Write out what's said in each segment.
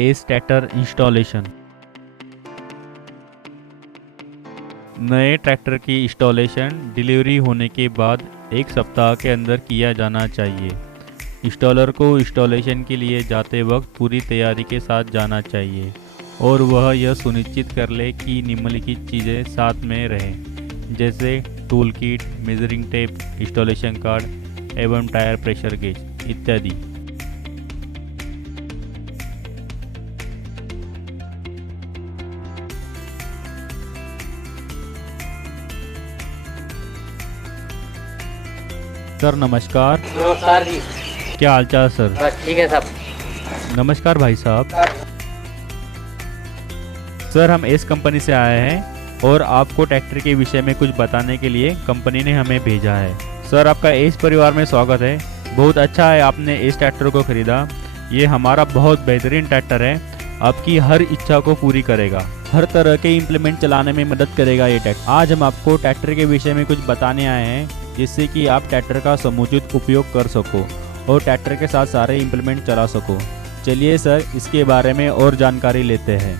S tractor installation. नए tractor की installation delivery होने के बाद 1 सप्ताह के अंदर किया जाना चाहिए। इंस्टॉलर को इंस्टॉलेशन के लिए जाते वक्त पूरी तैयारी के साथ जाना चाहिए और वह यह सुनिश्चित कर ले कि निम्नलिखित चीज़ें साथ में रहें, जैसे tool kit, measuring tape, installation card एवं टायर प्रेशर गेज इत्यादि। सर नमस्कार। नमस्कार जी। क्या हालचाल सर? बस ठीक है सब। नमस्कार भाई साहब। सर हम एस कंपनी से आए हैं और आपको ट्रैक्टर के विषय में कुछ बताने के लिए कंपनी ने हमें भेजा है। सर आपका एस परिवार में स्वागत है। बहुत अच्छा है आपने एस ट्रैक्टर को खरीदा। ये हमारा बहुत बेहतरीन ट्रैक्टर है, आपकी हर इच्छा को पूरी करेगा, हर तरह के इम्प्लीमेंट चलाने में मदद करेगा ये ट्रैक्टर। आज हम आपको ट्रैक्टर के विषय में कुछ बताने आए हैं जिससे कि आप ट्रैक्टर का समुचित उपयोग कर सको और ट्रैक्टर के साथ सारे इम्प्लीमेंट चला सको। चलिए सर इसके बारे में और जानकारी लेते हैं।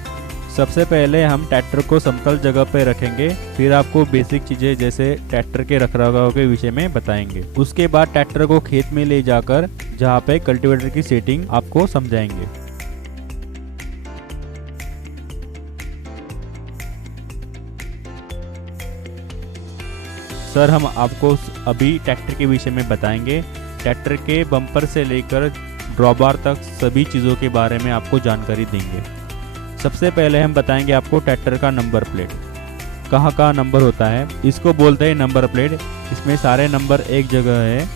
सबसे पहले हम ट्रैक्टर को समतल जगह पर रखेंगे, फिर आपको बेसिक चीज़ें जैसे ट्रैक्टर के रखरखाव के विषय में बताएंगे। उसके बाद ट्रैक्टर को खेत में ले जाकर जहाँ पे कल्टीवेटर की सेटिंग आपको समझाएंगे। सर हम आपको अभी ट्रैक्टर के विषय में बताएंगे। ट्रैक्टर के बम्पर से लेकर ड्रॉबार तक सभी चीज़ों के बारे में आपको जानकारी देंगे। सबसे पहले हम बताएंगे आपको ट्रैक्टर का नंबर प्लेट, कहाँ कहाँ नंबर होता है, इसको बोलते हैं नंबर प्लेट। इसमें सारे नंबर एक जगह है।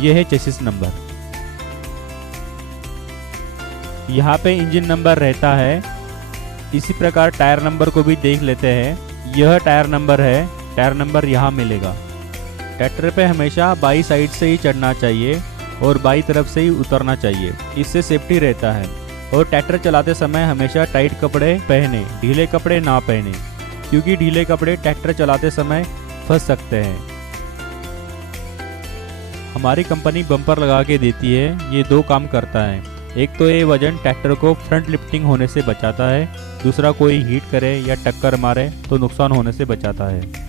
यह है चेसिस नंबर। यहाँ पे इंजन नंबर रहता है। इसी प्रकार टायर नंबर को भी देख लेते हैं। यह टायर नंबर है, टायर नंबर यहाँ मिलेगा। ट्रैक्टर पे हमेशा बाई साइड से ही चढ़ना चाहिए और बाई तरफ से ही उतरना चाहिए, इससे सेफ्टी रहता है। और ट्रैक्टर चलाते समय हमेशा टाइट कपड़े पहने, ढीले कपड़े ना पहने, क्योंकि ढीले कपड़े ट्रैक्टर चलाते समय फंस सकते हैं। हमारी कंपनी बम्पर लगा के देती है। ये 2 काम करता है। एक तो ये वजन ट्रैक्टर को फ्रंट लिफ्टिंग होने से बचाता है, दूसरा कोई हीट करे या टक्कर मारे तो नुकसान होने से बचाता है।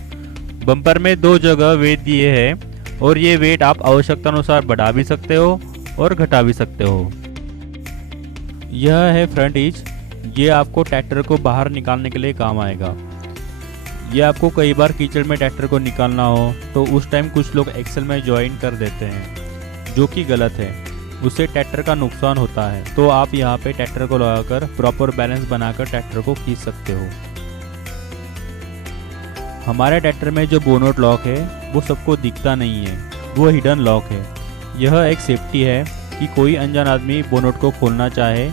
बम्पर में 2 जगह वेट दिए हैं और ये वेट आप आवश्यकता अनुसार बढ़ा भी सकते हो और घटा भी सकते हो। यह है फ्रंट ईच। ये आपको ट्रैक्टर को बाहर निकालने के लिए काम आएगा। ये आपको कई बार कीचड़ में ट्रैक्टर को निकालना हो तो उस टाइम कुछ लोग एक्सल में ज्वाइन कर देते हैं, जो कि गलत है। उससे ट्रैक्टर का नुकसान होता है। तो आप यहाँ पे ट्रैक्टर को लगाकर प्रॉपर बैलेंस बनाकर ट्रैक्टर को खींच सकते हो। हमारे ट्रैक्टर में जो बोनट लॉक है वो सबको दिखता नहीं है, वो हिडन लॉक है। यह एक सेफ्टी है कि कोई अनजान आदमी बोनट को खोलना चाहे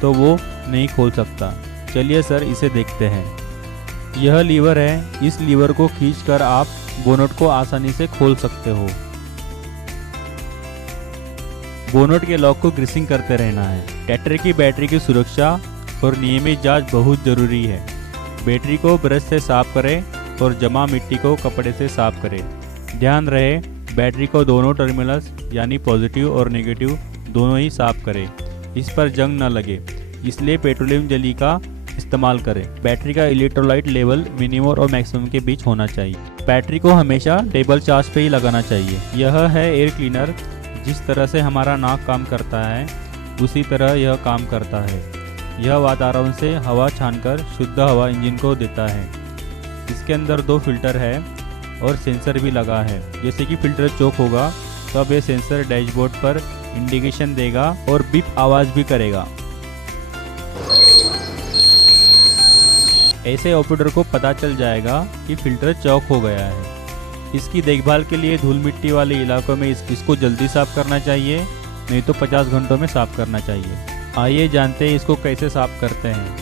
तो वो नहीं खोल सकता। चलिए सर इसे देखते हैं। यह लीवर है, इस लीवर को खींचकर आप बोनट को आसानी से खोल सकते हो। बोनट के लॉक को ग्रीसिंग करते रहना है। ट्रैक्टर की बैटरी की सुरक्षा और नियमित जांच बहुत जरूरी है। बैटरी को ब्रश से साफ करें और जमा मिट्टी को कपड़े से साफ करें। ध्यान रहे बैटरी को दोनों टर्मिनल्स यानी पॉजिटिव और नेगेटिव दोनों ही साफ करें। इस पर जंग न लगे, इसलिए पेट्रोलियम जेली का इस्तेमाल करें। बैटरी का इलेक्ट्रोलाइट लेवल मिनिमम और मैक्सिमम के बीच होना चाहिए। बैटरी को हमेशा टेबल चार्ज पे ही लगाना चाहिए। यह है एयर क्लीनर। जिस तरह से हमारा नाक काम करता है उसी तरह यह काम करता है। यह वातावरण से हवा छानकर शुद्ध हवा इंजन को देता है। इसके अंदर 2 फिल्टर है और सेंसर भी लगा है। जैसे कि फिल्टर चोक होगा तब ये सेंसर डैशबोर्ड पर इंडिकेशन देगा और बीप आवाज़ भी करेगा। ऐसे ऑपरेटर को पता चल जाएगा कि फिल्टर चौक हो गया है। इसकी देखभाल के लिए धूल मिट्टी वाले इलाकों में इसको जल्दी साफ करना चाहिए, नहीं तो 50 घंटों में साफ करना चाहिए। आइए जानते हैं इसको कैसे साफ करते हैं।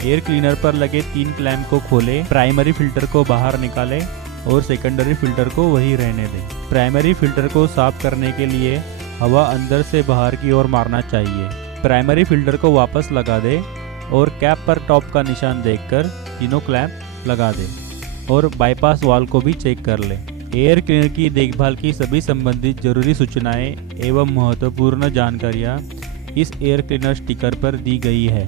एयर क्लीनर पर लगे 3 क्लैंप को खोलें, प्राइमरी फिल्टर को बाहर निकालें और सेकेंडरी फिल्टर को वही रहने दें। प्राइमरी फिल्टर को साफ करने के लिए हवा अंदर से बाहर की ओर मारना चाहिए। प्राइमरी फिल्टर को वापस लगा दें और कैप पर टॉप का निशान देखकर तीनों क्लैंप लगा दें और बाईपास वाल्व को भी चेक कर लें। एयर क्लीनर की देखभाल की सभी संबंधित जरूरी सूचनाएं एवं महत्वपूर्ण जानकारियां इस एयर क्लीनर स्टिकर पर दी गई है।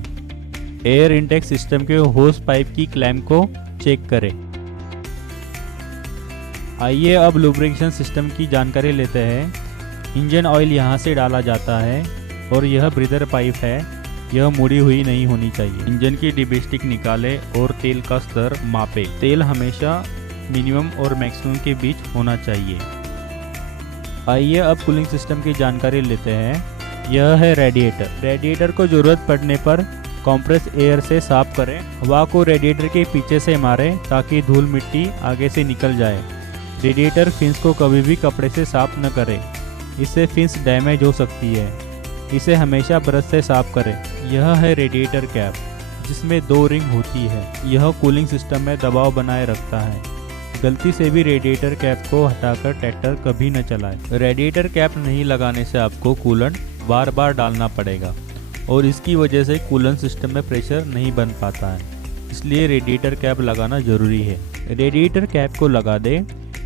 एयर इनटेक सिस्टम के होस पाइप की क्लैंप को चेक करें। आइए अब लुब्रिकेशन सिस्टम की जानकारी लेते हैं। इंजन ऑयल यहाँ से डाला जाता है और यह ब्रीदर पाइप है, यह मुड़ी हुई नहीं होनी चाहिए। इंजन की डिबस्टिक निकालें और तेल का स्तर मापें। तेल हमेशा मिनिमम और मैक्सिमम के बीच होना चाहिए। आइए अब कूलिंग सिस्टम की जानकारी लेते हैं। यह है रेडिएटर। रेडिएटर को ज़रूरत पड़ने पर कंप्रेस एयर से साफ करें। हवा को रेडिएटर के पीछे से मारें ताकि धूल मिट्टी आगे से निकल जाए। रेडिएटर फिन्स को कभी भी कपड़े से साफ न करें, इससे फिन्स डैमेज हो सकती है। इसे हमेशा ब्रश से साफ करें। यह है रेडिएटर कैप, जिसमें 2 रिंग होती है। यह कूलिंग सिस्टम में दबाव बनाए रखता है। गलती से भी रेडिएटर कैप को हटाकर ट्रैक्टर कभी न चलाएं। रेडिएटर कैप नहीं लगाने से आपको कूलेंट बार बार डालना पड़ेगा और इसकी वजह से कूलेंट सिस्टम में प्रेशर नहीं बन पाता है, इसलिए रेडिएटर कैप लगाना ज़रूरी है। रेडिएटर कैप को लगा दें।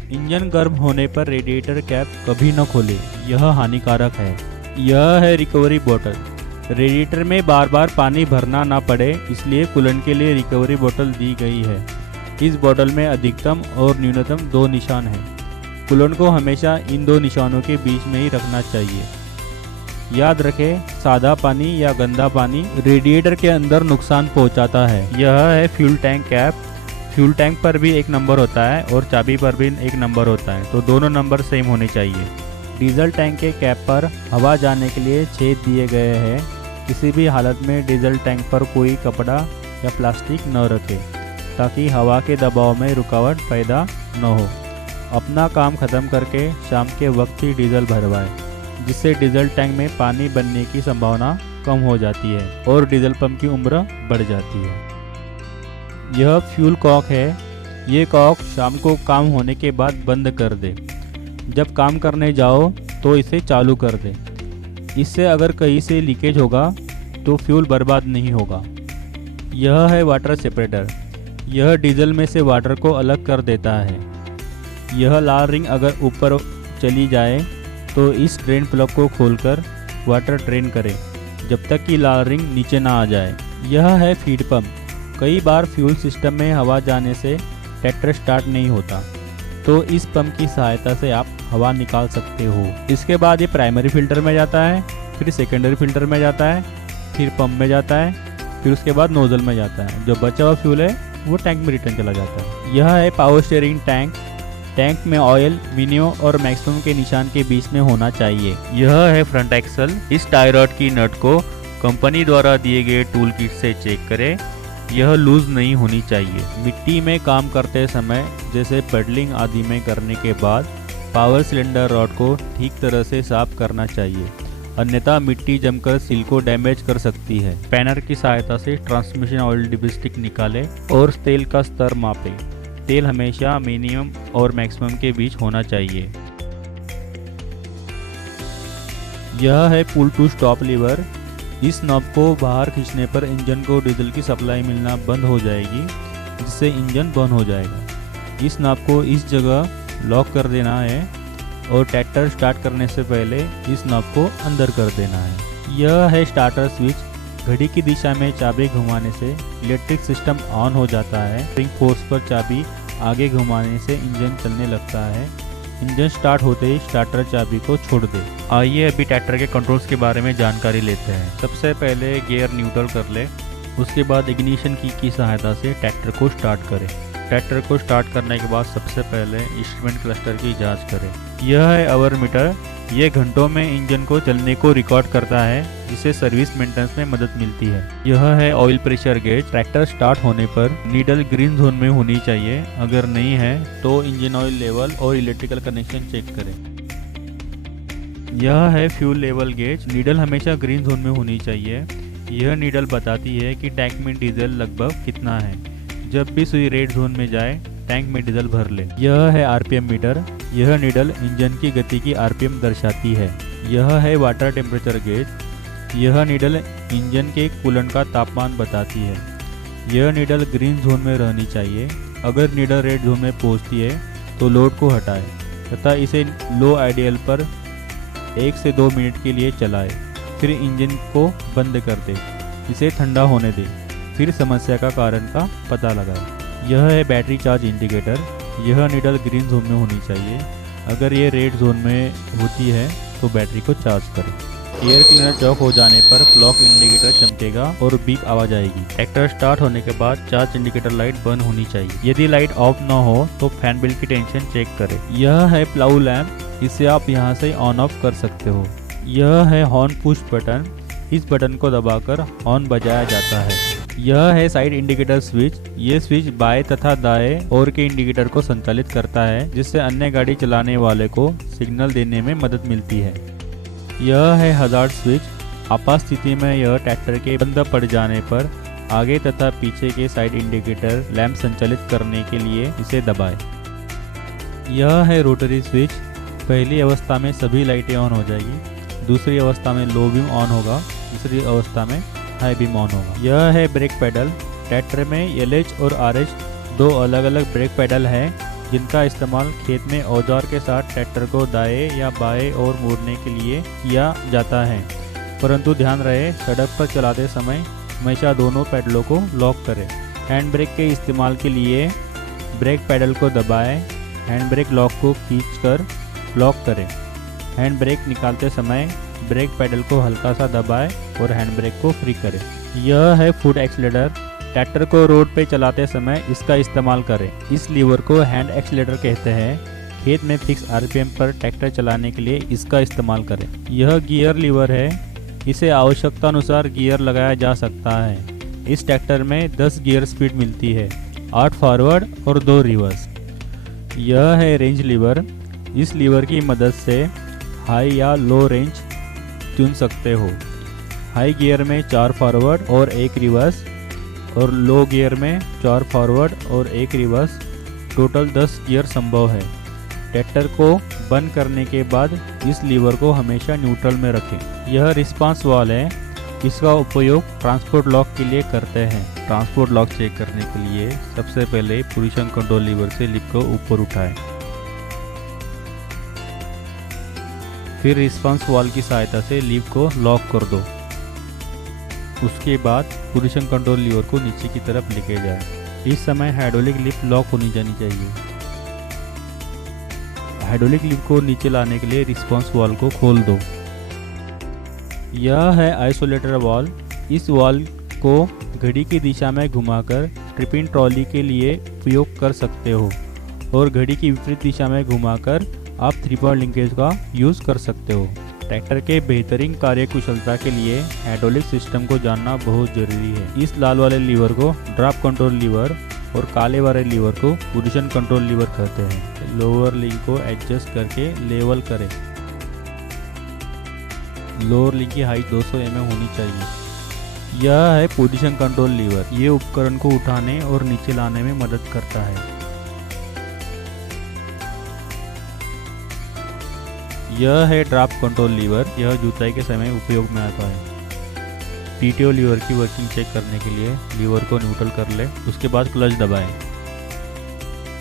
इंजन गर्म होने पर रेडिएटर कैप कभी न खोलें, यह हानिकारक है। यह है रिकवरी बोतल। रेडिएटर में बार बार पानी भरना ना पड़े, इसलिए कूलेंट के लिए रिकवरी बोतल दी गई है। इस बोतल में अधिकतम और न्यूनतम 2 निशान हैं। कूलेंट को हमेशा इन 2 निशानों के बीच में ही रखना चाहिए। याद रखें, सादा पानी या गंदा पानी रेडिएटर के अंदर नुकसान पहुंचाता है। यह है fuel tank cap. Fuel tank पर भी एक नंबर होता है और चाबी पर भी एक नंबर होता है, तो दोनों नंबर सेम होने चाहिए। डीजल टैंक के कैप पर हवा जाने के लिए छेद दिए गए हैं। किसी भी हालत में डीजल टैंक पर कोई कपड़ा या प्लास्टिक न रखें, ताकि हवा के दबाव में रुकावट पैदा न हो। अपना काम खत्म करके शाम के वक्त ही डीजल भरवाएं, जिससे डीजल टैंक में पानी बनने की संभावना कम हो जाती है और डीजल पंप की उम्र बढ़ जाती है। यह फ्यूल कॉक है। ये कॉक शाम को काम होने के बाद बंद कर दे। जब काम करने जाओ तो इसे चालू कर दे। इससे अगर कहीं से लीकेज होगा तो फ्यूल बर्बाद नहीं होगा। यह है वाटर सेपरेटर। यह डीजल में से वाटर को अलग कर देता है। यह लाल रिंग अगर ऊपर चली जाए तो इस ड्रेन प्लग को खोलकर वाटर ड्रेन करें जब तक कि लाल रिंग नीचे ना आ जाए। यह है फीड पंप। कई बार फ्यूल सिस्टम में हवा जाने से ट्रैक्टर स्टार्ट नहीं होता, तो इस पंप की सहायता से आप हवा निकाल सकते हो। इसके बाद ये प्राइमरी फिल्टर में जाता है, फिर सेकेंडरी फिल्टर में जाता है, फिर पंप में जाता है, फिर उसके बाद नोजल में जाता है। जो बचा हुआ फ्यूल है वो टैंक में रिटर्न चला जाता है। यह है पावर स्टीयरिंग टैंक। टैंक में ऑयल मिनिमम और मैक्सिमम के निशान के बीच में होना चाहिए। यह है फ्रंट एक्सल। इस टाई रॉड की नट को कंपनी द्वारा दिए गए टूल किट से चेक करें। यह लूज नहीं होनी चाहिए। मिट्टी में काम करते समय जैसे पेडलिंग आदि में करने के बाद पावर सिलेंडर रॉड को ठीक तरह से साफ करना चाहिए, अन्यथा मिट्टी जमकर सील को डैमेज कर सकती है। पैनर की सहायता से ट्रांसमिशन ऑयल डिबस्टिक निकालें और तेल का स्तर मापें। तेल हमेशा मिनिमम और मैक्सिमम के बीच होना चाहिए। यह है पुल टू स्टॉप लीवर। इस नॉब को बाहर खींचने पर इंजन को डीजल की सप्लाई मिलना बंद हो जाएगी, जिससे इंजन बंद हो जाएगा। इस नॉब को इस जगह लॉक कर देना है और ट्रैक्टर स्टार्ट करने से पहले इस नॉब को अंदर कर देना है। यह है स्टार्टर स्विच। घड़ी की दिशा में चाबी घुमाने से इलेक्ट्रिक सिस्टम ऑन हो जाता है। स्प्रिंग फोर्स पर चाबी आगे घुमाने से इंजन चलने लगता है। इंजन स्टार्ट होते ही स्टार्टर चाबी को छोड़ दे। आइए अभी ट्रैक्टर के कंट्रोल्स के बारे में जानकारी लेते हैं। सबसे पहले गियर न्यूट्रल कर ले, उसके बाद इग्निशन की सहायता से ट्रैक्टर को स्टार्ट करें। ट्रैक्टर को स्टार्ट करने के बाद सबसे पहले इंस्ट्रूमेंट क्लस्टर की जांच करें। यह है आवर मीटर। ये घंटों में इंजन को चलने को रिकॉर्ड करता है, जिससे सर्विस मेंटेनेंस में मदद मिलती है। यह है oil pressure gauge. Tractor start होने पर नीडल ग्रीन जोन में होनी चाहिए। अगर नहीं है तो इंजन ऑयल लेवल और इलेक्ट्रिकल कनेक्शन चेक करें। यह है फ्यूल लेवल गेज। नीडल हमेशा ग्रीन जोन में होनी चाहिए। यह नीडल बताती है कि टैंक में डीजल लगभग कितना है। जब भी सुई रेड जोन में जाए टैंक में डीजल भर ले। यह है आरपीएम मीटर। यह नीडल इंजन की गति की आरपीएम दर्शाती है। यह है वाटर टेम्परेचर गेज। यह नीडल इंजन के कूलेंट का तापमान बताती है। यह नीडल ग्रीन जोन में रहनी चाहिए। अगर नीडल रेड जोन में पहुंचती है तो लोड को हटाए तथा इसे लो आइडियल पर 1 से 2 मिनट के लिए चलाए, फिर इंजन को बंद कर दे। इसे ठंडा होने दे। फिर समस्या का कारण का पता लगाएं। यह है बैटरी चार्ज इंडिकेटर। यह नीडल ग्रीन जोन में होनी चाहिए। अगर ये रेड जोन में होती है तो बैटरी को चार्ज करें। एयर क्लीनर चौक हो जाने पर क्लॉक इंडिकेटर चमकेगा और बीप आवाज आएगी। ट्रैक्टर स्टार्ट होने के बाद चार्ज इंडिकेटर लाइट बंद होनी चाहिए। यदि लाइट ऑफ न हो तो फैन बिल की टेंशन चेक करें। यह है प्लाऊ लैंप, इसे आप यहाँ से ऑन ऑफ कर सकते हो। यह है हॉर्न पुश बटन, इस बटन को दबाकर हॉर्न बजाया जाता है। यह है साइड इंडिकेटर स्विच। ये स्विच बाएं तथा दाएं ओर के इंडिकेटर को संचालित करता है, जिससे अन्य गाड़ी चलाने वाले को सिग्नल देने में मदद मिलती है। यह है हजार्ड स्विच। आपात स्थिति में यह ट्रैक्टर के बंद पड़ जाने पर आगे तथा पीछे के साइड इंडिकेटर लैंप संचालित करने के लिए इसे दबाएं। यह है रोटरी स्विच। पहली अवस्था में सभी लाइटें ऑन हो जाएगी, दूसरी अवस्था में लो बीम ऑन होगा, तीसरी अवस्था में हाई बीम ऑन होगा। यह है ब्रेक पेडल। ट्रैक्टर में LH और RH दो अलग अलग ब्रेक पेडल हैं, जिनका इस्तेमाल खेत में औजार के साथ ट्रैक्टर को दाएं या बाएं ओर मोड़ने के लिए किया जाता है। परंतु ध्यान रहे, सड़क पर चलाते समय हमेशा दोनों पैडलों को लॉक करें। हैंड ब्रेक के इस्तेमाल के लिए ब्रेक पैडल को दबाएं, हैंड ब्रेक लॉक को खींचकर लॉक करें। हैंड ब्रेक निकालते समय ब्रेक पैडल को हल्का सा दबाएं और हैंड ब्रेक को फ्री करें। यह है फुट एक्सीलरेटर। ट्रैक्टर को रोड पे चलाते समय इसका इस्तेमाल करें। इस लीवर को हैंड एक्सीलरेटर कहते हैं। खेत में फिक्स RPM पर ट्रैक्टर चलाने के लिए इसका इस्तेमाल करें। यह गियर लीवर है, इसे आवश्यकता अनुसार गियर लगाया जा सकता है। इस ट्रैक्टर में 10 गियर स्पीड मिलती है, 8 फॉरवर्ड और 2 रिवर्स। यह है रेंज लीवर। इस लीवर की मदद से हाई या लो रेंज चुन सकते हो। हाई गियर में 4 फॉरवर्ड और 1 रिवर्स और लो गियर में 4 फॉरवर्ड और 1 रिवर्स, टोटल 10 गियर संभव है। ट्रैक्टर को बंद करने के बाद इस लीवर को हमेशा न्यूट्रल में रखें। यह रिस्पांस वाल्व है, इसका उपयोग ट्रांसपोर्ट लॉक के लिए करते हैं। ट्रांसपोर्ट लॉक चेक करने के लिए सबसे पहले पोजीशन कंट्रोल लीवर से लिफ्ट को ऊपर उठाएं। फिर रिस्पांस वाल्व की सहायता से लिफ्ट को लॉक कर दो। उसके बाद पोजीशन कंट्रोल लीवर को नीचे की तरफ लेके जाएं। इस समय हाइड्रोलिक लिफ्ट लॉक होनी जानी चाहिए। हाइड्रोलिक लिफ्ट को नीचे लाने के लिए रिस्पांस वाल्व को खोल दो। यह है आइसोलेटर वाल्व। इस वाल्व को घड़ी की दिशा में घुमाकर ट्रिपिंग ट्रॉली के लिए उपयोग कर सकते हो और घड़ी की विपरीत दिशा में घुमाकर आप 3-पॉइंट लिंकेज का यूज़ कर सकते हो। ट्रैक्टर के बेहतरीन कार्यकुशलता के लिए हाइड्रोलिक सिस्टम को जानना बहुत जरूरी है। इस लाल वाले लीवर को ड्रॉप कंट्रोल लीवर और काले वाले लीवर को पोजीशन कंट्रोल लीवर कहते हैं। लोअर लिंक को एडजस्ट करके लेवल करें। लोअर लिंक की हाइट 200 mm होनी चाहिए। यह है पोजीशन कंट्रोल लीवर। ये उपकरण को उठाने और नीचे लाने में मदद करता है। यह है ड्रॉप कंट्रोल लीवर। यह जुताई के समय उपयोग में आता है। PTO लीवर की वर्किंग चेक करने के लिए लीवर को न्यूट्रल कर ले, उसके बाद क्लच दबाएं।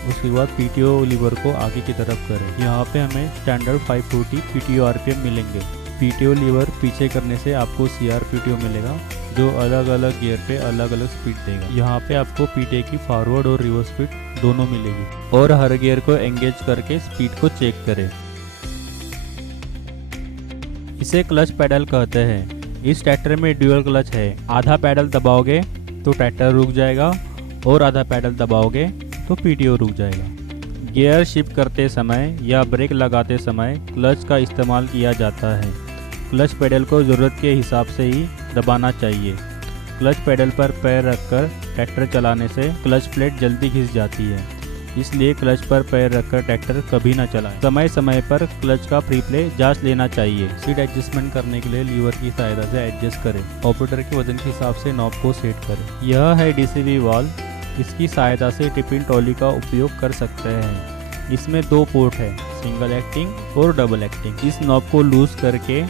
उसके बाद PTO लीवर को आगे की तरफ करें। यहाँ पे हमें स्टैंडर्ड 540 PTO RPM मिलेंगे। PTO लीवर पीछे करने से आपको CR-PTO मिलेगा, जो अलग अलग गियर पे अलग अलग स्पीड देगा। यहाँ पे आपको PTO की फॉरवर्ड और रिवर्स स्पीड दोनों मिलेगी। और हर गियर को एंगेज करके स्पीड को चेक करें। इसे क्लच पैडल कहते हैं। इस ट्रैक्टर में ड्यूअल क्लच है। आधा पैडल दबाओगे तो ट्रैक्टर रुक जाएगा और आधा पैडल दबाओगे तो PTO रुक जाएगा। गियर शिफ्ट करते समय या ब्रेक लगाते समय क्लच का इस्तेमाल किया जाता है। क्लच पैडल को ज़रूरत के हिसाब से ही दबाना चाहिए। क्लच पैडल पर पैर रखकर ट्रैक्टर चलाने से क्लच प्लेट जल्दी घिस जाती है, इसलिए क्लच पर पैर रखकर ट्रैक्टर कभी ना चलाएं। समय समय पर क्लच का फ्री प्ले जांच लेना चाहिए। सीट एडजस्टमेंट करने के लिए लीवर की सहायता से एडजस्ट करें। ऑपरेटर के वजन के हिसाब से नॉब को सेट करें। यह है DCV वाल्व। इसकी सहायता से टिपिंग ट्रॉली का उपयोग कर सकते हैं। इसमें 2 पोर्ट है, सिंगल एक्टिंग और डबल एक्टिंग। इस नॉब को लूज करके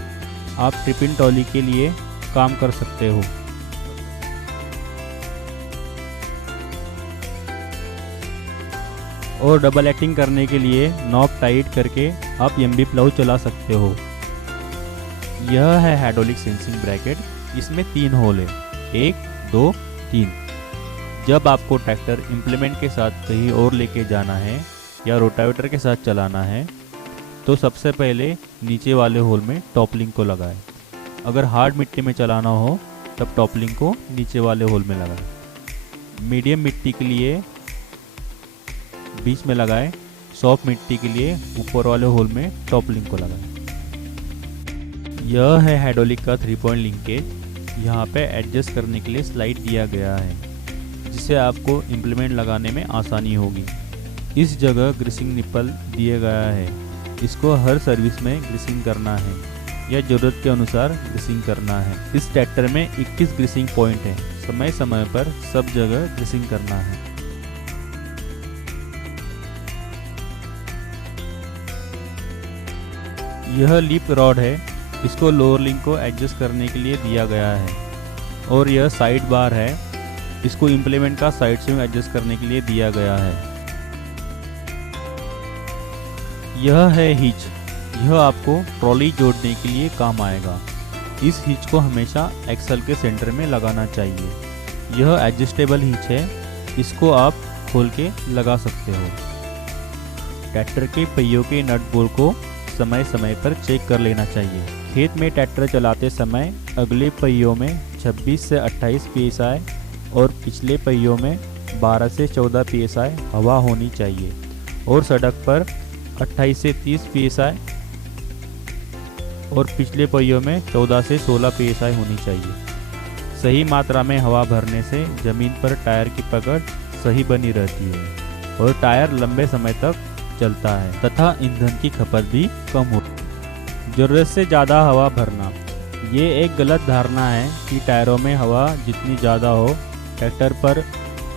आप टिपिंग ट्रॉली के लिए काम कर सकते हो। और डबल एक्टिंग करने के लिए नॉब टाइट करके आप MB प्लाऊ चला सकते हो। यह है हाइड्रोलिक सेंसिंग ब्रैकेट। इसमें 3 होल है, 1, 2 3. जब आपको ट्रैक्टर इम्प्लीमेंट के साथ कहीं और लेके जाना है या रोटावेटर के साथ चलाना है तो सबसे पहले नीचे वाले होल में टॉपलिंग को लगाएं। अगर हार्ड मिट्टी में चलाना हो तब टॉपलिंग को नीचे वाले होल में लगाएं। मीडियम मिट्टी के लिए बीच में लगाएं। सॉफ्ट मिट्टी के लिए ऊपर वाले होल में टॉपलिंग को लगाएं। यह है हाइड्रोलिक का 3 पॉइंट लिंकेज। यहाँ पे एडजस्ट करने के लिए स्लाइड दिया गया है जिससे आपको इम्प्लीमेंट लगाने में आसानी होगी। इस जगह ग्रीसिंग निप्पल दिया गया है। इसको हर सर्विस में ग्रीसिंग करना है या ज़रूरत के अनुसार ग्रीसिंग करना है। इस ट्रैक्टर में 21 ग्रीसिंग पॉइंट है। समय समय पर सब जगह ग्रीसिंग करना है। यह लिप रॉड है। इसको लोअर लिंक को एडजस्ट करने के लिए दिया गया है। और यह साइड बार है। इसको इम्प्लीमेंट का साइड स्विंग एडजस्ट करने के लिए दिया गया है। यह है हिच। यह आपको ट्रॉली जोड़ने के लिए काम आएगा। इस हिच को हमेशा एक्सल के सेंटर में लगाना चाहिए। यह एडजस्टेबल हिच है। इसको आप खोल के लगा सकते हो। ट्रैक्टर के पहियों के नट बोल्ट को समय समय पर चेक कर लेना चाहिए। खेत में ट्रैक्टर चलाते समय अगले पहियों में 26 से 28 psi और पिछले पहियों में 12 से 14 psi हवा होनी चाहिए और सड़क पर 28 से 30 psi और पिछले पहियों में 14 से 16 psi होनी चाहिए। सही मात्रा में हवा भरने से ज़मीन पर टायर की पकड़ सही बनी रहती है और टायर लंबे समय तक चलता है तथा ईंधन की खपत भी कम होती है। ज़रूरत से ज़्यादा हवा भरना, ये एक गलत धारणा है कि टायरों में हवा जितनी ज़्यादा हो ट्रैक्टर पर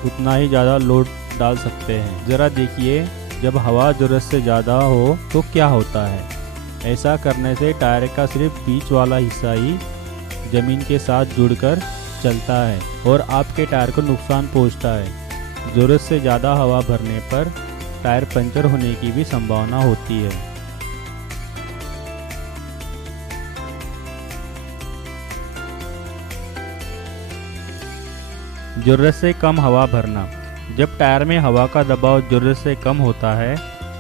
उतना ही ज़्यादा लोड डाल सकते हैं। ज़रा देखिए, जब हवा ज़रूरत से ज़्यादा हो तो क्या होता है। ऐसा करने से टायर का सिर्फ बीच वाला हिस्सा ही ज़मीन के साथ जुड़कर चलता है और आपके टायर को नुकसान पहुंचता है। ज़रूरत से ज़्यादा हवा भरने पर टायर पंचर होने की भी संभावना होती है। ज़रूरत से कम हवा भरना, जब टायर में हवा का दबाव ज़रूरत से कम होता है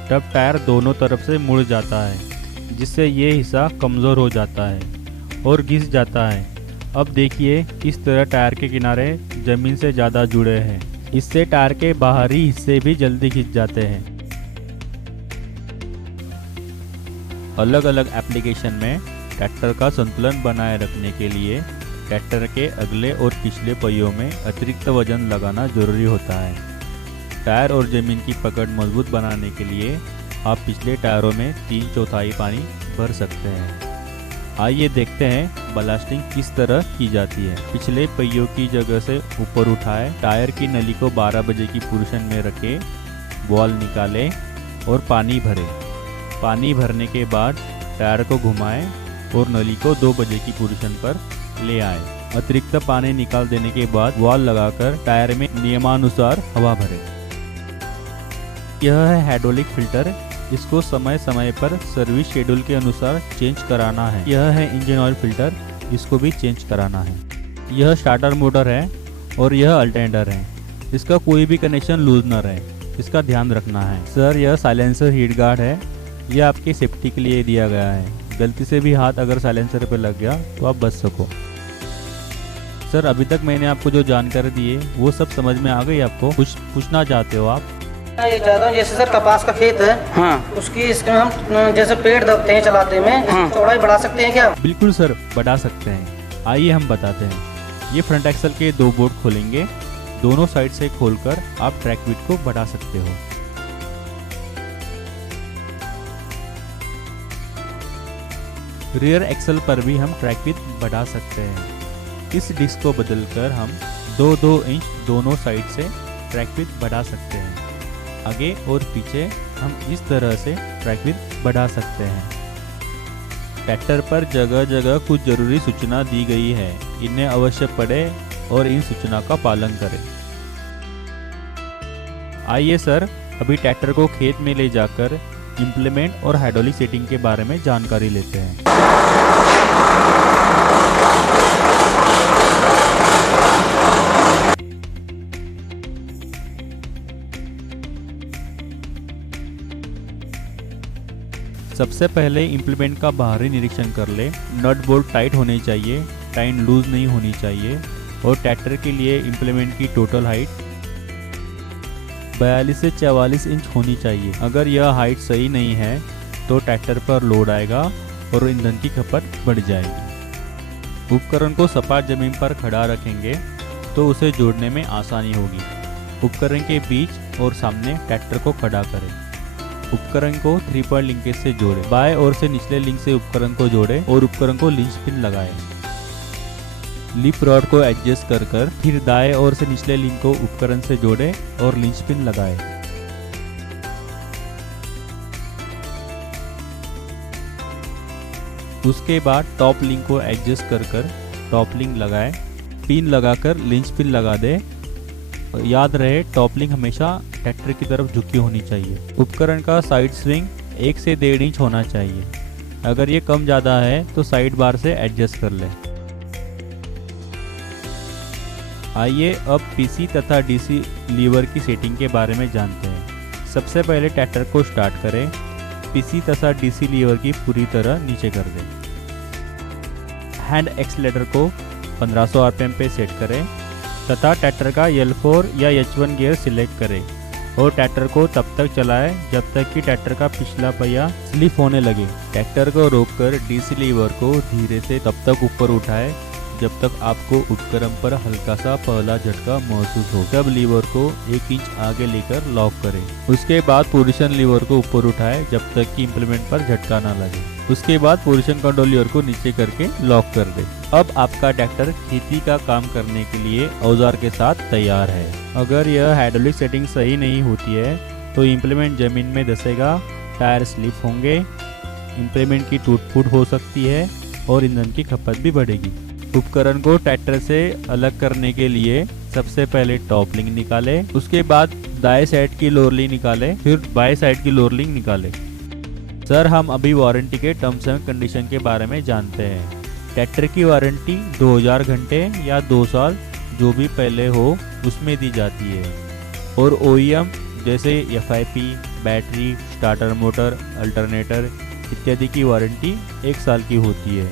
तब टायर दोनों तरफ से मुड़ जाता है जिससे ये हिस्सा कमज़ोर हो जाता है और घिस जाता है। अब देखिए, इस तरह टायर के किनारे ज़मीन से ज़्यादा जुड़े हैं। इससे टायर के बाहरी हिस्से भी जल्दी खिंच जाते हैं। अलग अलग एप्लीकेशन में ट्रैक्टर का संतुलन बनाए रखने के लिए ट्रैक्टर के अगले और पिछले पहियों में अतिरिक्त वजन लगाना जरूरी होता है। टायर और ज़मीन की पकड़ मजबूत बनाने के लिए आप पिछले टायरों में 3/4 पानी भर सकते हैं। आइए देखते हैं ब्लास्टिंग किस तरह की जाती है। पिछले पहियों की जगह से ऊपर उठाए, टायर की नली को 12 बजे की पोजीशन में रखे, बॉल निकालें और पानी भरें। पानी भरने के बाद टायर को घुमाएं और नली को 2 बजे की पोजीशन पर ले आए। अतिरिक्त पानी निकाल देने के बाद वॉल लगाकर टायर में नियमानुसार हवा भरें। यह है हाइड्रोलिक फिल्टर। इसको समय समय पर सर्विस शेड्यूल के अनुसार चेंज कराना है। यह है इंजन ऑयल फिल्टर। इसको भी चेंज कराना है। यह स्टार्टर मोटर है और यह अल्टरनेटर है। इसका कोई भी कनेक्शन लूज न रहे, इसका ध्यान रखना है। सर, यह साइलेंसर हीट गार्ड है। यह आपकी सेफ्टी के लिए दिया गया है। गलती से भी हाथ अगर साइलेंसर पर लग गया तो आप बच सको। सर, अभी तक मैंने आपको जो जानकारी दी है वो सब समझ में आ गई आपको? कुछ पूछना चाहते हो आप? ये चाहता हूँ, जैसे सर कपास का खेत है, हाँ। उसकी इसमें हम जैसे पेड़ दबते हैं चलाते में, हाँ। चौड़ाई बढ़ा सकते हैं क्या? बिल्कुल सर, बढ़ा सकते हैं। आइए हम बताते हैं। ये फ्रंट एक्सल के 2 बोर्ड खोलेंगे। दोनों साइड से खोलकर आप ट्रैक विड्थ को बढ़ा सकते हो। रियर एक्सल पर भी हम ट्रैक विड्थ बढ़ा सकते हैं। इस डिस्क को बदलकर हम 2-2 इंच दोनों साइड से ट्रैक विड्थ बढ़ा सकते हैं। आगे और पीछे हम इस तरह से ट्रैक विड्थ बढ़ा सकते हैं। ट्रैक्टर पर जगह जगह कुछ जरूरी सूचना दी गई है। इन्हें अवश्य पढ़ें और इन सूचना का पालन करें। आइए सर, अभी ट्रैक्टर को खेत में ले जाकर इम्प्लीमेंट और हाइड्रोलिक सेटिंग के बारे में जानकारी लेते हैं। सबसे पहले इम्प्लीमेंट का बाहरी निरीक्षण कर ले। नट बोल्ट टाइट होने चाहिए, टाइन लूज नहीं होनी चाहिए। और ट्रैक्टर के लिए इम्प्लीमेंट की टोटल हाइट 42 से 44 इंच होनी चाहिए। अगर यह हाइट सही नहीं है तो ट्रैक्टर पर लोड आएगा और ईंधन की खपत बढ़ जाएगी। उपकरण को सपाट जमीन पर खड़ा रखेंगे तो उसे जोड़ने में आसानी होगी। उपकरण के बीच और सामने ट्रैक्टर को खड़ा करें। उपकरण को 3 पॉइंट लिंकेज से जोड़ें। बाएं ओर से निचले लिंक से उपकरण को जोड़ें और उपकरण को लिंच पिन लगाएं। लिप रॉड को एडजस्ट कर फिर दाएं ओर से निचले लिंक को उपकरण से जोड़ें और लिंच पिन लगाएं। उसके बाद टॉप लिंक को एडजस्ट कर टॉप लिंक लगाएं। पिन लगाकर लिंच पिन लगा दें। याद रहे टॉप लिंक हमेशा ट्रैक्टर की तरफ झुकी होनी चाहिए। उपकरण का साइड स्विंग 1 से 1.5 इंच होना चाहिए। अगर ये कम ज़्यादा है तो साइड बार से एडजस्ट कर लें। आइए अब पीसी तथा डीसी लीवर की सेटिंग के बारे में जानते हैं। सबसे पहले ट्रैक्टर को स्टार्ट करें। पीसी तथा डीसी लीवर की पूरी तरह नीचे कर दें। हैंड एक्सीलरेटर को 1500 आरपीएम पे सेट करें तथा ट्रैक्टर का L4 या H1 गियर सिलेक्ट करें और ट्रैक्टर को तब तक चलाएं जब तक कि ट्रैक्टर का पिछला पहिया स्लिप होने लगे। ट्रैक्टर को रोककर डीसी लीवर को धीरे से तब तक ऊपर उठाएं जब तक आपको उपकरण पर हल्का सा पहला झटका महसूस हो। तब लीवर को 1 इंच आगे लेकर लॉक करें। उसके बाद पोजीशन लीवर को ऊपर उठाएं जब तक कि इम्प्लीमेंट पर झटका ना लगे। उसके बाद पोजीशन कंट्रोल लीवर को नीचे करके लॉक कर दें। अब आपका ट्रैक्टर खेती का काम करने के लिए औजार के साथ तैयार है। अगर यह हाइड्रोलिक सेटिंग सही नहीं होती है तो इम्प्लीमेंट जमीन में धंसेगा, टायर स्लिप होंगे, इम्प्लीमेंट की टूट फूट हो सकती है और ईंधन की खपत भी बढ़ेगी। उपकरण को ट्रैक्टर से अलग करने के लिए सबसे पहले टॉप लिंक निकालें। उसके बाद दाएं साइड की लोअर लिंक निकालें, फिर बाएं साइड की लोअर लिंक निकालें। सर, हम अभी वारंटी के टर्म्स एंड कंडीशन के बारे में जानते हैं। ट्रैक्टर की वारंटी 2000 घंटे या 2 साल जो भी पहले हो उसमें दी जाती है और OEM जैसे FIP, battery, starter motor, alternator इत्यादि की वारंटी 1 साल की होती है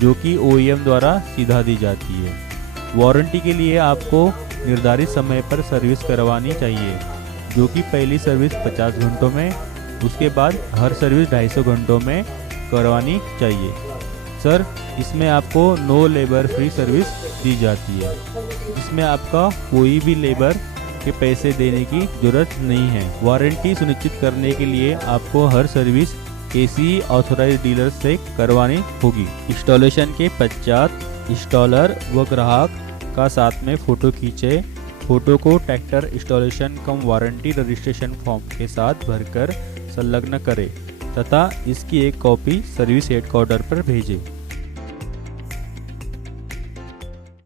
जो कि OEM द्वारा सीधा दी जाती है। वारंटी के लिए आपको निर्धारित समय पर सर्विस करवानी चाहिए जो कि पहली सर्विस 50 घंटों में, उसके बाद हर सर्विस 250 घंटों में करवानी चाहिए। सर, इसमें आपको नो लेबर फ्री सर्विस दी जाती है। इसमें आपका कोई भी लेबर के पैसे देने की जरूरत नहीं है। वारंटी सुनिश्चित करने के लिए आपको हर सर्विस ACE ऑथोराइज्ड डीलर से करवानी होगी। इंस्टॉलेशन के पश्चात इंस्टॉलर व ग्राहक का साथ में फोटो खींचे। फोटो को ट्रैक्टर इंस्टॉलेशन कम वारंटी रजिस्ट्रेशन फॉर्म के साथ भरकर संलग्न करें तथा इसकी एक कॉपी सर्विस हेडक्वार्टर पर भेजें।